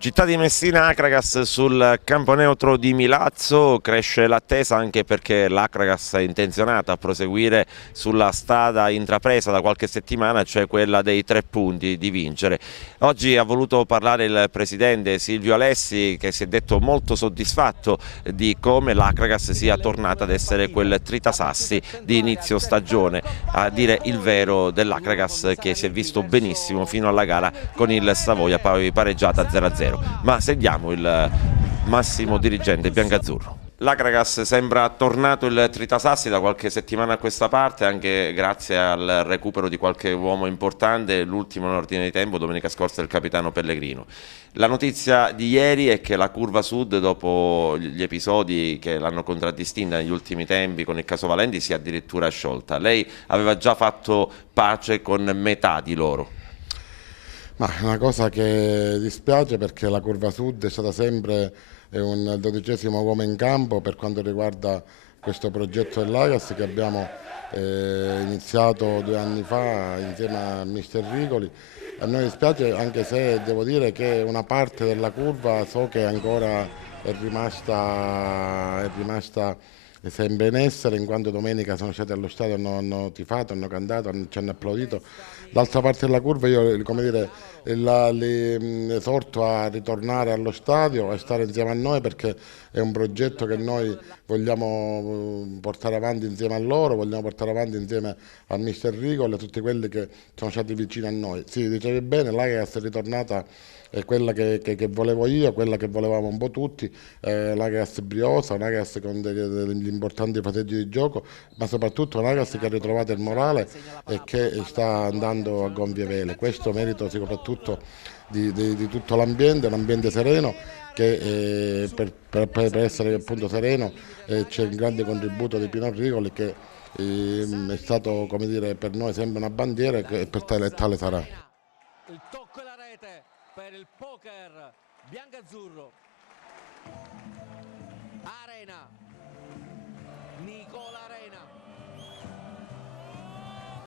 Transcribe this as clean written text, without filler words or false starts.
Città di Messina Akragas sul campo neutro di Milazzo, cresce l'attesa anche perché l'Akragas è intenzionata a proseguire sulla strada intrapresa da qualche settimana, cioè quella dei 3 punti di vincere. Oggi ha voluto parlare il presidente Silvio Alessi, che si è detto molto soddisfatto di come l'Akragas sia tornata ad essere quel tritasassi di inizio stagione, a dire il vero dell'Akragas che si è visto benissimo fino alla gara con il Savoia poi pareggiata 0-0. Ma sentiamo il massimo dirigente biancazzurro. L'Akragas sembra tornato il Tritasassi da qualche settimana a questa parte, anche grazie al recupero di qualche uomo importante, l'ultimo in ordine di tempo domenica scorsa il capitano Pellegrino. La notizia di ieri è che la curva sud, dopo gli episodi che l'hanno contraddistinta negli ultimi tempi con il caso Valenti, si è addirittura sciolta. Lei aveva già fatto pace con metà di loro. Ma è una cosa che dispiace perché la curva sud è stata sempre un 12° uomo in campo per quanto riguarda questo progetto dell'Agas che abbiamo iniziato 2 anni fa insieme a Mister Rigoli. A noi dispiace anche se devo dire che una parte della curva so che ancora è rimasta sempre in essere, in quanto domenica sono stati allo stadio, hanno tifato, hanno cantato, ci hanno applaudito. L'altra parte della curva io, come dire, li esorto a ritornare allo stadio, a stare insieme a noi perché è un progetto che noi vogliamo portare avanti insieme a loro, vogliamo portare avanti insieme al Mister Rigol e a tutti quelli che sono stati vicini a noi. Sì, dicevi bene, l'Ajax è ritornata, è quella che volevo io, quella che volevamo un po' tutti, l'Ajax briosa, un'Ajax con degli importanti passaggi di gioco, ma soprattutto un'Ajax che ha ritrovato il morale e che sta andando a gonfie vele. Questo merito soprattutto di tutto l'ambiente, un ambiente sereno che per essere appunto sereno c'è un grande contributo di Pino Rigoli che è stato, come dire, per noi sempre una bandiera e per tale sarà. Il tocco e la rete per il poker biancazzurro.